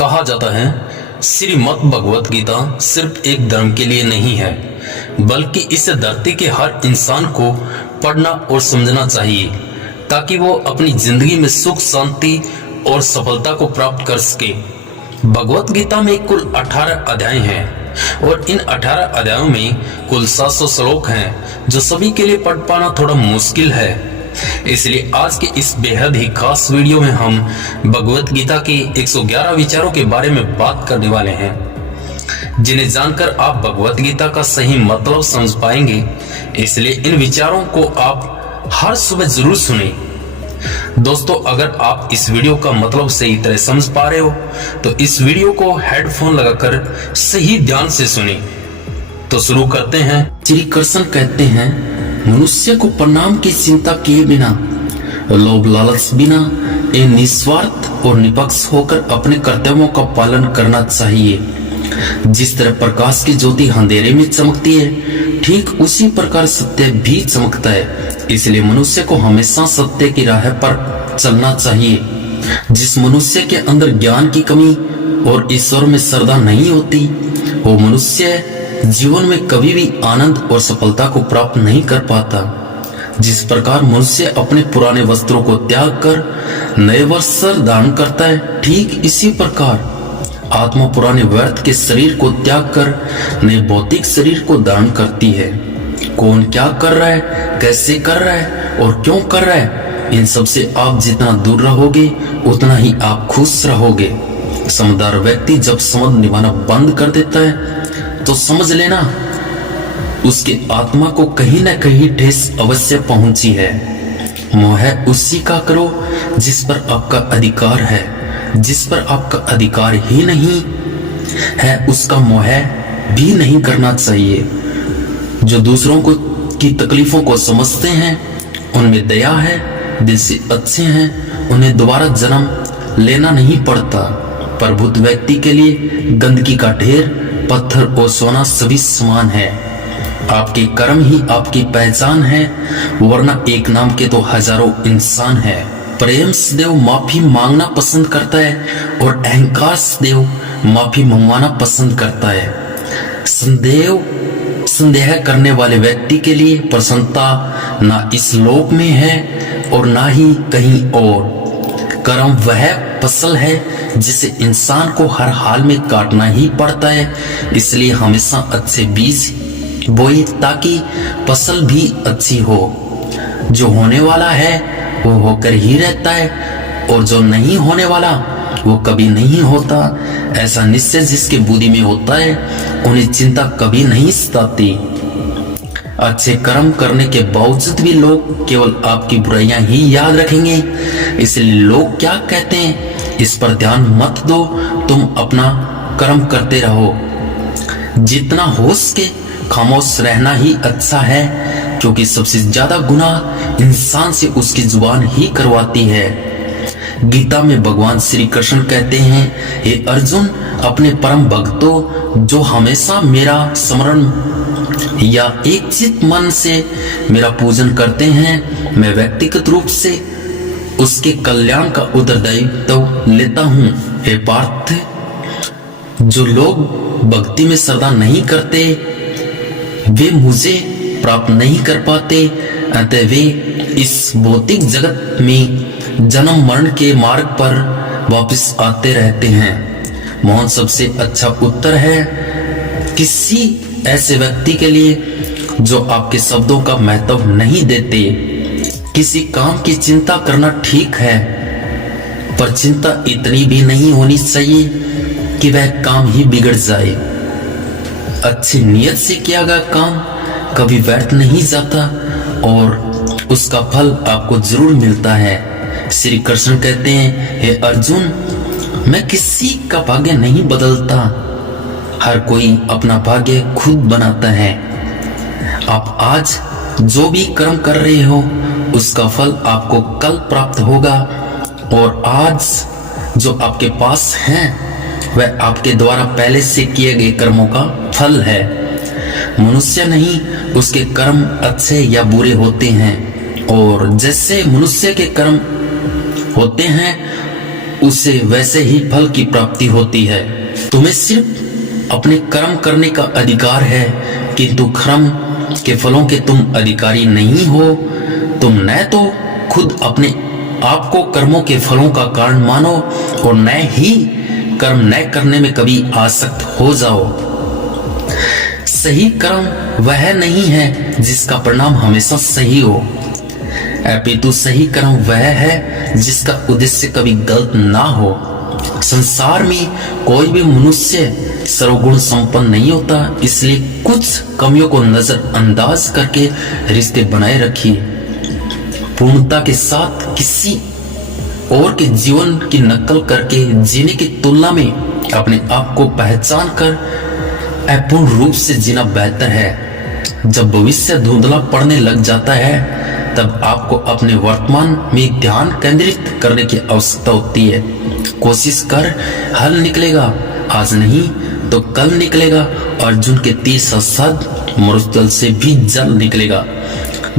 कहा जाता है श्रीमद् भगवत गीता सिर्फ एक धर्म के लिए नहीं है, बल्कि इसे धरती के हर इंसान को पढ़ना और समझना चाहिए ताकि वो अपनी जिंदगी में सुख, शांति और सफलता को प्राप्त कर सके। भगवत गीता में कुल 18 अध्याय हैं और इन 18 अध्यायों में कुल 700 श्लोक हैं जो सभी के लिए पढ़ पाना थोड़ा मुश्किल है। इसलिए आज के इस बेहद ही खास वीडियो में हम भगवत गीता के 111 विचारों के बारे में बात करने वाले हैं, जिन्हें जानकर आप भगवत गीता का सही मतलब समझ पाएंगे। इसलिए इन विचारों को आप हर सुबह जरूर सुनें। दोस्तों, अगर आप इस वीडियो का मतलब सही तरह समझ पा रहे हो तो इस वीडियो को हेडफोन लगाकर सही ध्यान से सुनें। तो शुरू करते हैं। श्री कृष्ण कहते हैं, मनुष्य को परिणाम की चिंता किए बिना, लोभ लालच बिना निस्वार्थ और निष्पक्ष होकर अपने कर्तव्यों का पालन करना चाहिए। जिस तरह प्रकाश की ज्योति अंधेरे में चमकती है, ठीक उसी प्रकार सत्य भी चमकता है। इसलिए मनुष्य को हमेशा सत्य की राह पर चलना चाहिए। जिस मनुष्य के अंदर ज्ञान की कमी और ईश्वर में श्रद्धा नहीं होती, वो मनुष्य जीवन में कभी भी आनंद और सफलता को प्राप्त नहीं कर पाता। जिस प्रकार मनुष्य अपने पुराने वस्त्रों को त्याग कर नए वस्त्र धारण करता है, ठीक इसी प्रकार आत्मा पुराने व्यर्थ के शरीर को त्याग कर नए भौतिक शरीर को धारण करती है। कौन क्या कर रहा है, कैसे कर रहा है और क्यों कर रहा है, इन सब से आप जितना दूर रहोगे उतना ही आप खुश रहोगे। समझदार व्यक्ति जब समझ निभाना बंद कर देता है तो समझ लेना उसके आत्मा को कहीं न कहीं ठेस अवश्य पहुंची है। मोह उसी का करो जिस पर आपका अधिकार है। जिस पर आपका अधिकार ही नहीं है उसका मोह भी नहीं करना चाहिए। जो दूसरों को की तकलीफों को समझते हैं, उनमें दया है, दिल से अच्छे हैं, उन्हें दोबारा जन्म लेना नहीं पड़ता। प्रबुद्ध व्यक्ति के लिए गंदगी का ढेर, पत्थर और सोना सभी समान है। आपके कर्म ही आपकी पहचान है, वरना एक नाम के तो हजारों इंसान है। प्रेम सदैव माफी मांगना पसंद करता है और अहंकार सदैव माफी मंगवाना पसंद करता है। संदेह करने वाले व्यक्ति के लिए प्रसन्नता ना इस लोक में है और ना ही कहीं और। कर्म वह फसल है जिसे इंसान को हर हाल में काटना ही पड़ता है। इसलिए हमेशा अच्छे बीज बोए ताकि फसल भी अच्छी हो। जो होने वाला है वो होकर ही रहता है और जो नहीं होने वाला वो कभी नहीं होता। ऐसा निश्चय जिसके बुद्धि में होता है, उन्हें चिंता कभी नहीं सताती। अच्छे कर्म करने के बावजूद भी लोग केवल आपकी बुराइयां ही याद रखेंगे। इसलिए लोग क्या कहते हैं इस पर ध्यान मत दो, तुम अपना कर्म करते रहो। जितना हो सके खामोश रहना ही अच्छा है, क्योंकि सबसे ज्यादा गुनाह इंसान से उसकी जुबान ही करवाती है। गीता में भगवान श्री कृष्ण कहते हैं, हे अर्जुन, अपने परम भक्तों जो हमेशा मेरा स्मरण या एक चित मन से मेरा पूजन करते हैं, मैं व्यक्तिगत रूप से उसके कल्याण का उत्तरदायित्व लेता हूँ। हे पार्थ, जो लोग भक्ति में श्रद्धा नहीं करते वे मुझे प्राप्त नहीं कर पाते, अतः वे इस भौतिक जगत में जन्म मरण के मार्ग पर वापस आते रहते हैं। मोहन सबसे अच्छा उत्तर है किसी ऐसे व्यक्ति के लिए जो आपके शब्दों का महत्व नहीं देते। किसी काम की चिंता करना ठीक है, पर चिंता इतनी भी नहीं होनी चाहिए कि वह काम ही बिगड़ जाए। अच्छी नियत से किया गया काम कभी व्यर्थ नहीं जाता और उसका फल आपको जरूर मिलता है। श्री कृष्ण कहते हैं, हे अर्जुन, मैं किसी का भाग्य नहीं बदलता, हर कोई अपना भाग्य खुद बनाता है। आप आज जो भी कर्म कर रहे हो उसका फल आपको कल प्राप्त होगा, और आज जो आपके पास है वह आपके द्वारा पहले से किए गए कर्मों का फल है। मनुष्य नहीं, उसके कर्म अच्छे या बुरे होते हैं, और जैसे मनुष्य के कर्म होते हैं उसे वैसे ही फल की प्राप्ति होती है। तुम्हें सिर्फ अपने कर्म करने का अधिकार है, किंतु कर्म के फलों के तुम अधिकारी नहीं हो। तुम न तो खुद अपने आप को कर्मों के फलों का कारण मानो और न ही कर्म न करने में कभी आसक्त हो जाओ। सही कर्म वह नहीं है जिसका परिणाम हमेशा सही हो, अपितु सही कर्म वह है जिसका उद्देश्य कभी गलत ना हो। संसार में कोई भी मनुष्य सर्वगुण संपन्न नहीं होता, इसलिए कुछ कमियों को नजरअंदाज करके रिश्ते बनाए रखिए। पूर्णता के साथ किसी और के जीवन की नकल करके जीने की तुलना में अपने आप को पहचान कर अपूर्ण रूप से जीना बेहतर है। जब भविष्य धुंधला पड़ने लग जाता है, तब आपको अपने वर्तमान में ध्यान केंद्रित करने की आवश्यकता होती है। कोशिश कर, हल निकलेगा, आज नहीं तो कल निकलेगा। अर्जुन के तीर सद मरुस्थल से भी जल निकलेगा।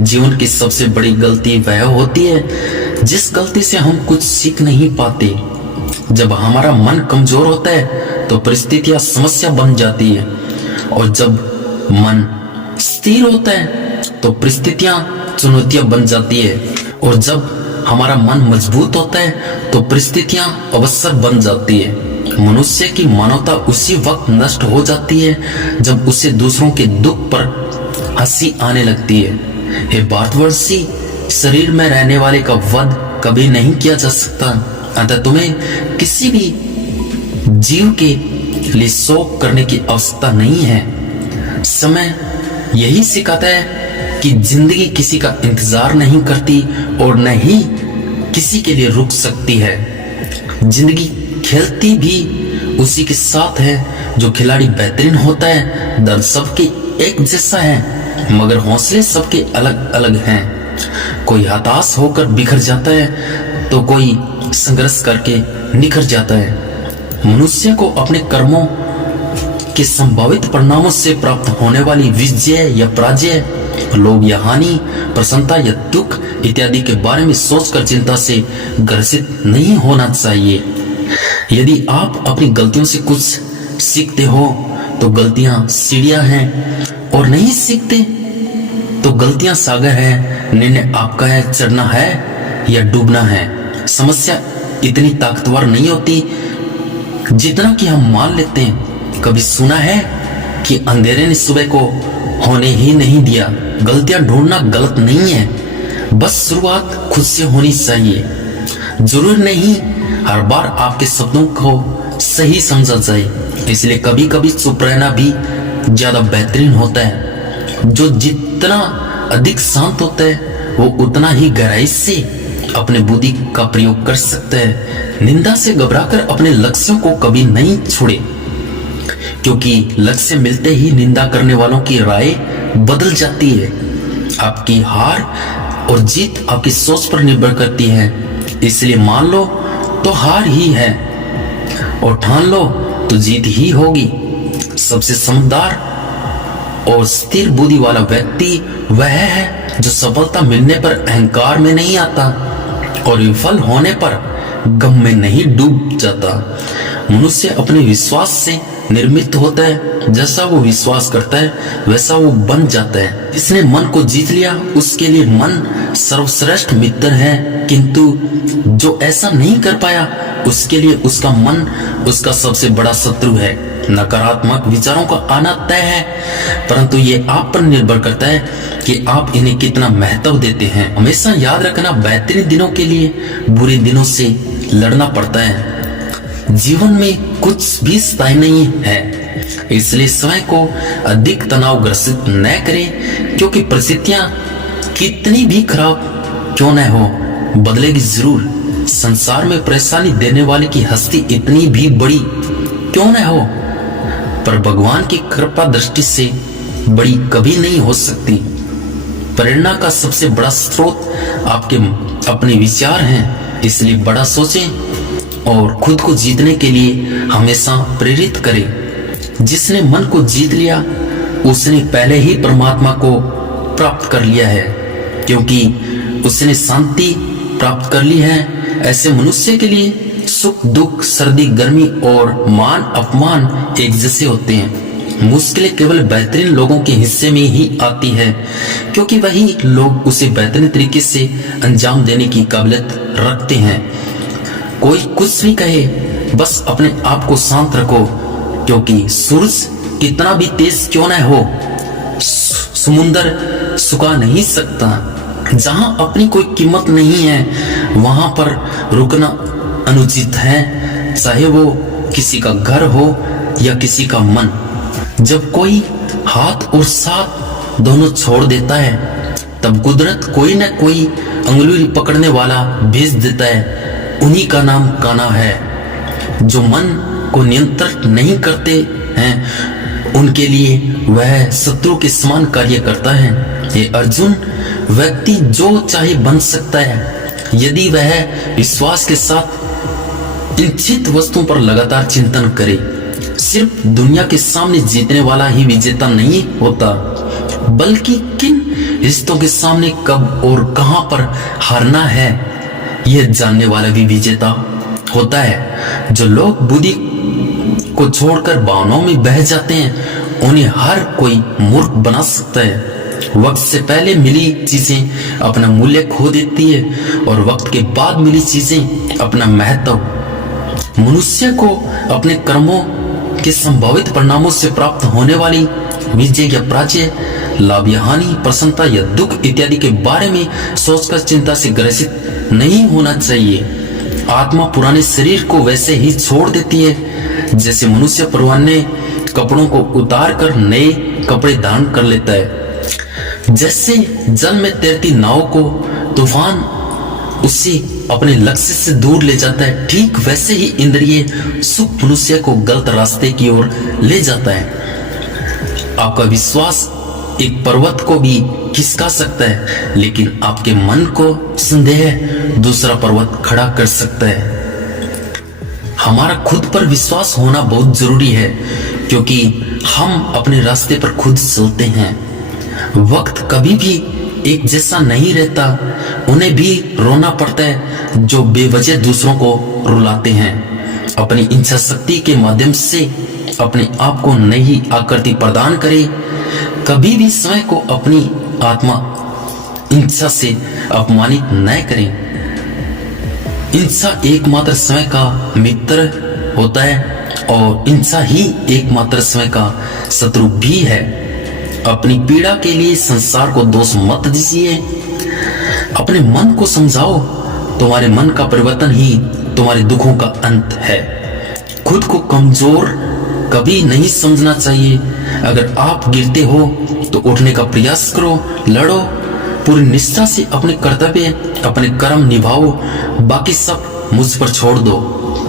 जीवन की सबसे बड़ी गलती वह होती है जिस गलती से हम कुछ सीख नहीं पाते। जब हमारा मन कमजोर होता है तो परिस्थितियां समस्या बन जाती है, और जब मन स्थिर होता है तो परिस्थितियां चुनौतियां बन जाती है, और जब हमारा मन मजबूत होता है तो परिस्थितियां अवसर बन जाती है। मनुष्य की मानवता उसी वक्त नष्ट हो जाती है जब उसे दूसरों के दुख पर हंसी आने लगती है। हे भारतवर्षी, शरीर में रहने वाले का वध कभी नहीं किया जा सकता, अतः तुम्हें किसी भी जीव के लिए शोक करने की आवश्यकता नहीं है। समय यही सिखाता है कि जिंदगी किसी का इंतजार नहीं करती और न ही किसी के लिए रुक सकती है। जिंदगी खेलती भी उसी के साथ है। जो खिलाड़ी बेहतरीन होता है, दर्द सबके एक जैसा है, मगर हौसले सबके अलग अलग हैं। कोई हताश होकर बिखर जाता है तो कोई संघर्ष करके निखर जाता है। मनुष्य को अपने कर्मों के संभावित परिणामों से प्राप्त होने वाली विजय या पराजय, लोभ या हानि, प्रसन्नता या दुख इत्यादि के बारे में सोचकर चिंता से ग्रसित नहीं होना चाहिए। यदि आप अपनी गलतियों से कुछ सीखते हो तो गलतियां सीढ़ियां हैं, और नहीं सीखते तो गलतियां सागर है। निर्णय आपका है, चढ़ना है या डूबना है। समस्या इतनी ताकतवर नहीं होती जितना कि हम मान लेते हैं। कभी सुना है कि अंधेरे ने सुबह को होने ही नहीं दिया। गलतियां ढूंढना गलत नहीं है, बस शुरुआत खुद से होनी चाहिए। जरूर नहीं हर बार आपके शब्दों को सही समझा जाए, इसलिए कभी कभी चुप रहना भी ज्यादा बेहतरीन होता है। जो जितना अधिक शांत होता है वो उतना ही गहराई से अपने बुद्धि का प्रयोग कर सकता है। निंदा से घबराकर अपने लक्ष्यों को कभी नहीं छोड़े, क्योंकि लक्ष्य मिलते ही निंदा करने वालों की राय बदल जाती है। आपकी हार और जीत आपकी सोच पर निर्भर करती है, इसलिए मान लो तो हार ही है और ठान लो तो जीत ही होगी। सबसे समझदार और स्थिर बुद्धि वाला व्यक्ति वह है जो सफलता मिलने पर अहंकार में नहीं आता और विफल होने पर गम में नहीं डूब जाता। मनुष्य अपने विश्वास से निर्मित होता है, जैसा वो विश्वास करता है वैसा वो बन जाता है। जिसने मन को जीत लिया उसके लिए मन सर्वश्रेष्ठ मित्र है, किंतु जो ऐसा नहीं कर पाया उसके लिए उसका मन उसका सबसे बड़ा शत्रु है। नकारात्मक विचारों का आना तय है, परंतु ये आप पर निर्भर करता है कि आप इन्हें कितना महत्व देते हैं। हमेशा याद रखना, बेहतरीन दिनों के लिए बुरे दिनों से लड़ना पड़ता है। जीवन में कुछ भी स्थायी नहीं है, इसलिए स्वयं को अधिक तनावग्रसित न करें, क्योंकि परिस्थितियां कितनी भी खराब क्यों न हो बदलेगी जरूर। संसार में परेशानी देने वाले की हस्ती इतनी भी बड़ी क्यों न हो, पर भगवान की कृपा दृष्टि से बड़ी कभी नहीं हो सकती। प्रेरणा का सबसे बड़ा स्रोत आपके अपने विचार हैं, इसलिए बड़ा सोचें और खुद को जीतने के लिए हमेशा प्रेरित करें। जिसने मन को जीत लिया उसने पहले ही परमात्मा को प्राप्त कर लिया है, क्योंकि उसने शांति प्राप्त कर ली है। ऐसे मनुष्य के लिए सुख दुख, सर्दी गर्मी और मान अपमान एक जैसे होते हैं। मुश्किलें केवल बेहतरीन लोगों के हिस्से में ही आती है, क्योंकि वही लोग उसे बेहतरीन तरीके से अंजाम देने की काबिलियत रखते हैं। कोई कुछ भी कहे, बस अपने आप को शांत रखो, क्योंकि सूरज कितना भी तेज क्यों न हो, समुंदर सुखा नहीं सकता। जहां अपनी कोई कीमत नहीं है, वहां पर रुकना अनुचित है, चाहे वो किसी का घर हो या किसी का मन। जब कोई हाथ और साथ दोनों छोड़ देता है, तब कुदरत कोई न कोई अंगुली पकड़ने वाला भेज देता है। उन्हीं का नाम कान्हा है। जो मन को नियंत्रित नहीं करते हैं, उनके लिए वह शत्रु के समान कार्य करता है। ये अर्जुन, व्यक्ति जो चाहे बन सकता है यदि वह विश्वास के साथ इच्छित वस्तुओं पर लगातार चिंतन करे। सिर्फ दुनिया के सामने जीतने वाला ही विजेता नहीं होता, बल्कि किन रिश्तों के सामने कब और कहां पर हारना है, यह जानने वाला भी विजेता होता है। जो लोग बुद्धि को छोड़कर भावनाओं में बह जाते हैं, उन्हें हर कोई मूर्ख बना सकता है। वक्त से पहले मिली चीजें अपना मूल्य खो देती है, और वक्त के बाद मिली चीजें अपना महत्व। मनुष्य को अपने कर्मों के संभावित परिणामों से प्राप्त होने वाली विजय या पराजय, लाभ या हानि, प्रसन्नता या दुख इत्यादि के बारे में सोचकर चिंता से ग्रसित नहीं होना चाहिए। आत्मा पुराने शरीर को वैसे ही छोड़ देती है जैसे मनुष्य पुराने कपड़ों को उतार कर नए कपड़े धारण कर लेता है। जैसे जल में तैरती नाव को तूफान उसे अपने लक्ष्य से दूर ले जाता है, ठीक वैसे ही इंद्रिय सुख मनुष्य को गलत रास्ते की ओर ले जाता है। आपका विश्वास एक पर्वत को भी खिसका सकता है, लेकिन आपके मन को संदेह दूसरा पर्वत खड़ा कर सकता है। हमारा खुद पर विश्वास होना बहुत जरूरी है, क्योंकि हम अपने रास्ते पर खुद चलते हैं। वक्त कभी भी एक जैसा नहीं रहता, उन्हें भी रोना पड़ता है जो बेवजह दूसरों को रुलाते हैं। अपनी इच्छा शक्ति के माध्यम से अपने आप को नई आकृति प्रदान करें। कभी भी स्वयं को अपनी आत्मा इच्छा से अपमानित न करें। इच्छा एकमात्र स्वयं का मित्र होता है, और इच्छा ही एकमात्र स्वयं का शत्रु भी है। अपनी पीड़ा के लिए संसार को दोष मत दीजिए। अपने मन को समझाओ, तुम्हारे मन का परिवर्तन ही तुम्हारे दुखों का अंत है। खुद को कमजोर कभी नहीं समझना चाहिए। अगर आप गिरते हो तो उठने का प्रयास करो, लड़ो, पूरी निष्ठा से अपने कर्तव्य, अपने कर्म निभाओ, बाकी सब मुझ पर छोड़ दो।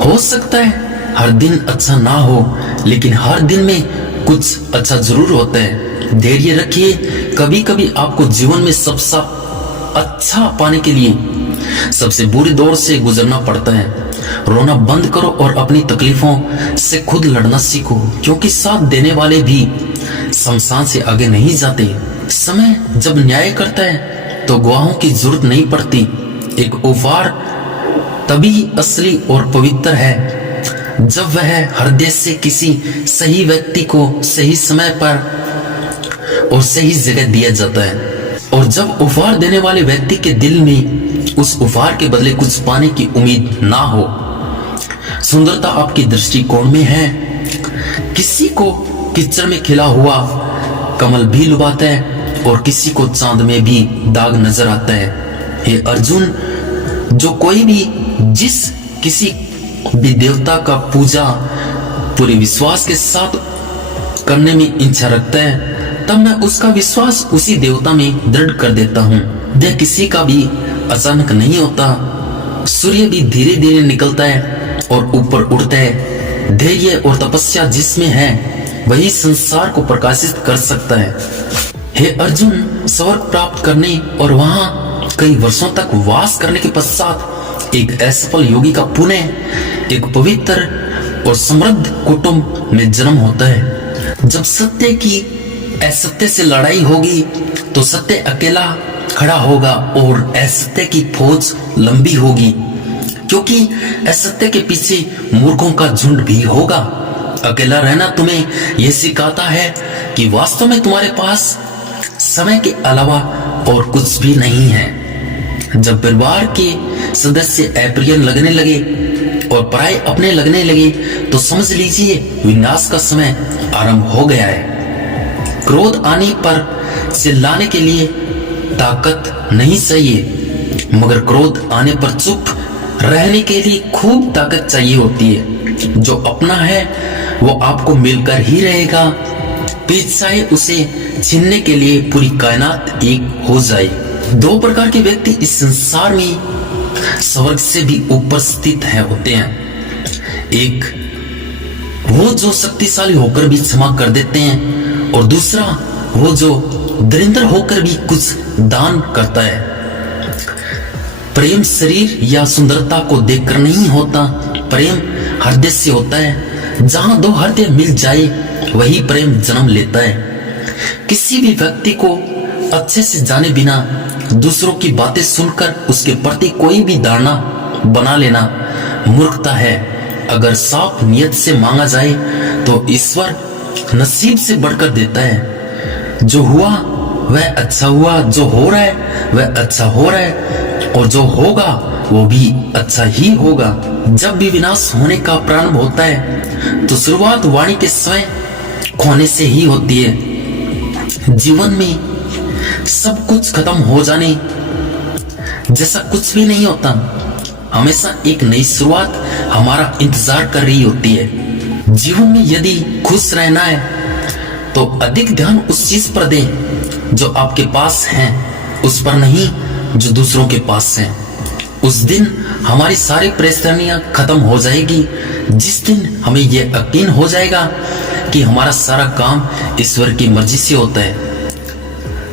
हो सकता है हर दिन अच्छा ना हो, लेकिन हर दिन में कुछ अच्छा जरूर होता है। धैर्य रखिए। कभी कभी आपको जीवन में सबसे अच्छा पाने के लिए सबसे बुरे दौर से गुजरना पड़ता है। रोना बंद करो और अपनी तकलीफों से खुद लड़ना सीखो, क्योंकि साथ देने वाले भी शमशान से आगे नहीं जाते। समय जब न्याय करता है तो गवाहों की जरूरत नहीं पड़ती। एक उपहार तभी असली और पवित्र है जब वह हृदय से किसी सही व्यक्ति को सही समय पर और सही जगह दिया जाता है, और जब उपहार देने वाले व्यक्ति के दिल में उस उपहार के बदले कुछ पाने की उम्मीद ना हो। सुंदरता आपकी दृष्टिकोण में है। किसी को कीचड़ में खिला हुआ कमल भी लुभाता है, और किसी को चांद में भी दाग नजर आता है। हे अर्जुन, जो कोई भी जिस किसी भी देवता का पूजा पूरे विश्वास के साथ करने में इच्छा रखता है, तब मैं उसका विश्वास उसी देवता में दृढ़ कर देता हूँ। यह किसी का भी अचानक नहीं होता। सूर्य भी धीरे धीरे निकलता है और ऊपर उड़ता है। धैर्य और तपस्या जिसमें है वही संसार को प्रकाशित कर सकता है। हे अर्जुन, स्वर्ग प्राप्त करने और वहां कई वर्षों तक वास करने के पश्चात एक असफल योगी का पुनः एक पवित्र और समृद्ध कुटुंब में जन्म होता है। जब सत्य की असत्य से लड़ाई होगी तो सत्य अकेला खड़ा होगा और असत्य की फौज लंबी होगी, क्योंकि असत्य के पीछे मूर्खों का झुंड भी होगा। अकेला रहना तुम्हें यह सिखाता है कि वास्तव में तुम्हारे पास समय के अलावा और कुछ भी नहीं है। जब परिवार के सदस्य अप्रिय लगने लगे और पराये अपने लगने लगे तो समझ लीजिए विनाश का समय आरंभ हो गया है। क्रोध आने पर चिल्लाने के लिए ताकत नहीं चाहिए, मगर क्रोध आने पर चुप रहने के लिए खूब ताकत चाहिए होती है। जो अपना है वो आपको मिलकर ही रहेगा, चाहे उसे छीनने के लिए पूरी कायनात एक हो जाए। दो प्रकार के व्यक्ति इस संसार में स्वर्ग से भी ऊपर स्थित है होते हैं। एक वो जो शक्तिशाली होकर भी क्षमा कर देते हैं, और दूसरा वो जो दरिद्र होकर भी कुछ दान करता है। प्रेम शरीर या सुंदरता को देखकर नहीं होता, प्रेम हृदय से होता है। जहां दो हृदय मिल जाए वही प्रेम जन्म लेता है। किसी भी व्यक्ति को अच्छे से जाने बिना दूसरों की बातें सुनकर उसके प्रति कोई भी धारणा बना लेना मूर्खता है। अगर साफ नियत से मांगा जाए तो ईश्वर नसीब से बढ़कर देता है। जो हुआ वह अच्छा हुआ, जो हो रहा है वह अच्छा हो रहा है, और जो होगा वो भी अच्छा ही होगा। जब भी विनाश होने का प्रारंभ होता है तो शुरुआत वाणी के स्वयं खोने से ही होती है। जीवन में सब कुछ खत्म हो जाने जैसा कुछ भी नहीं होता। हमेशा एक नई शुरुआत हमारा इंतजार कर रही होती है। जीवन में यदि खुश रहना है तो अधिक ध्यान उस चीज पर दें जो आपके पास है, उस पर नहीं जो दूसरों के पास है। उस दिन हमारी सारी परेशानियां खत्म हो जाएगी, जिस दिन हमें यह यकीन हो जाएगा कि हमारा सारा काम ईश्वर की मर्जी से होता है।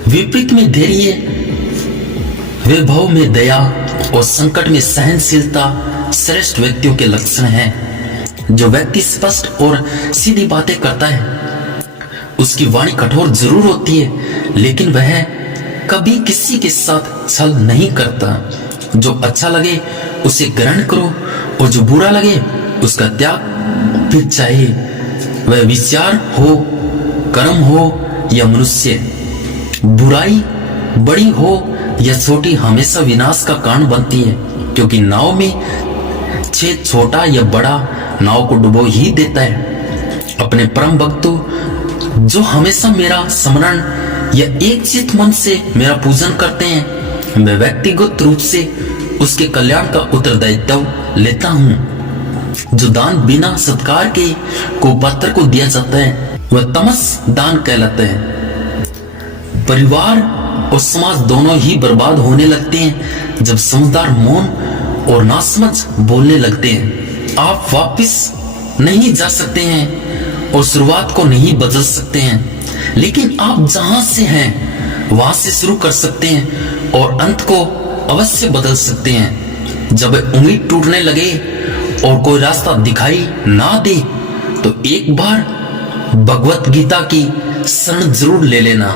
विपरीत में धैर्य, वैभव में दया और संकट में सहनशीलता श्रेष्ठ व्यक्तियों के लक्षण हैं। जो व्यक्ति स्पष्ट और सीधी बातें करता है उसकी वाणी कठोर जरूर होती है, लेकिन वह कभी किसी के साथ छल नहीं करता। जो अच्छा लगे उसे ग्रहण करो और जो बुरा लगे उसका त्याग फिर चाहिए। वह विचार हो, कर्म हो या मनुष्य, बुराई बड़ी हो या छोटी हमेशा विनाश का कारण बनती है, क्योंकि नाव में छेद छोटा या बड़ा नाव को डुबो ही देता है। अपने परम भक्तों जो हमेशा मेरा स्मरण या एक चित मन से मेरा पूजन करते हैं, मैं व्यक्तिगत रूप से उसके कल्याण का उत्तरदायित्व लेता हूँ। जो दान बिना सत्कार के कुपात्र को दिया जाता है वह तमस दान कहलाता है। परिवार और समाज दोनों ही बर्बाद होने लगते हैं जब समझदार मौन और नासमझ बोलने लगते हैं। आप वापस नहीं जा सकते हैं और शुरुआत को नहीं बदल सकते हैं, लेकिन आप जहां से हैं वहां से शुरू कर सकते हैं और अंत को अवश्य बदल सकते हैं। जब उम्मीद टूटने लगे और कोई रास्ता दिखाई ना दे तो एक बार भगवत गीता की शरण जरूर ले लेना।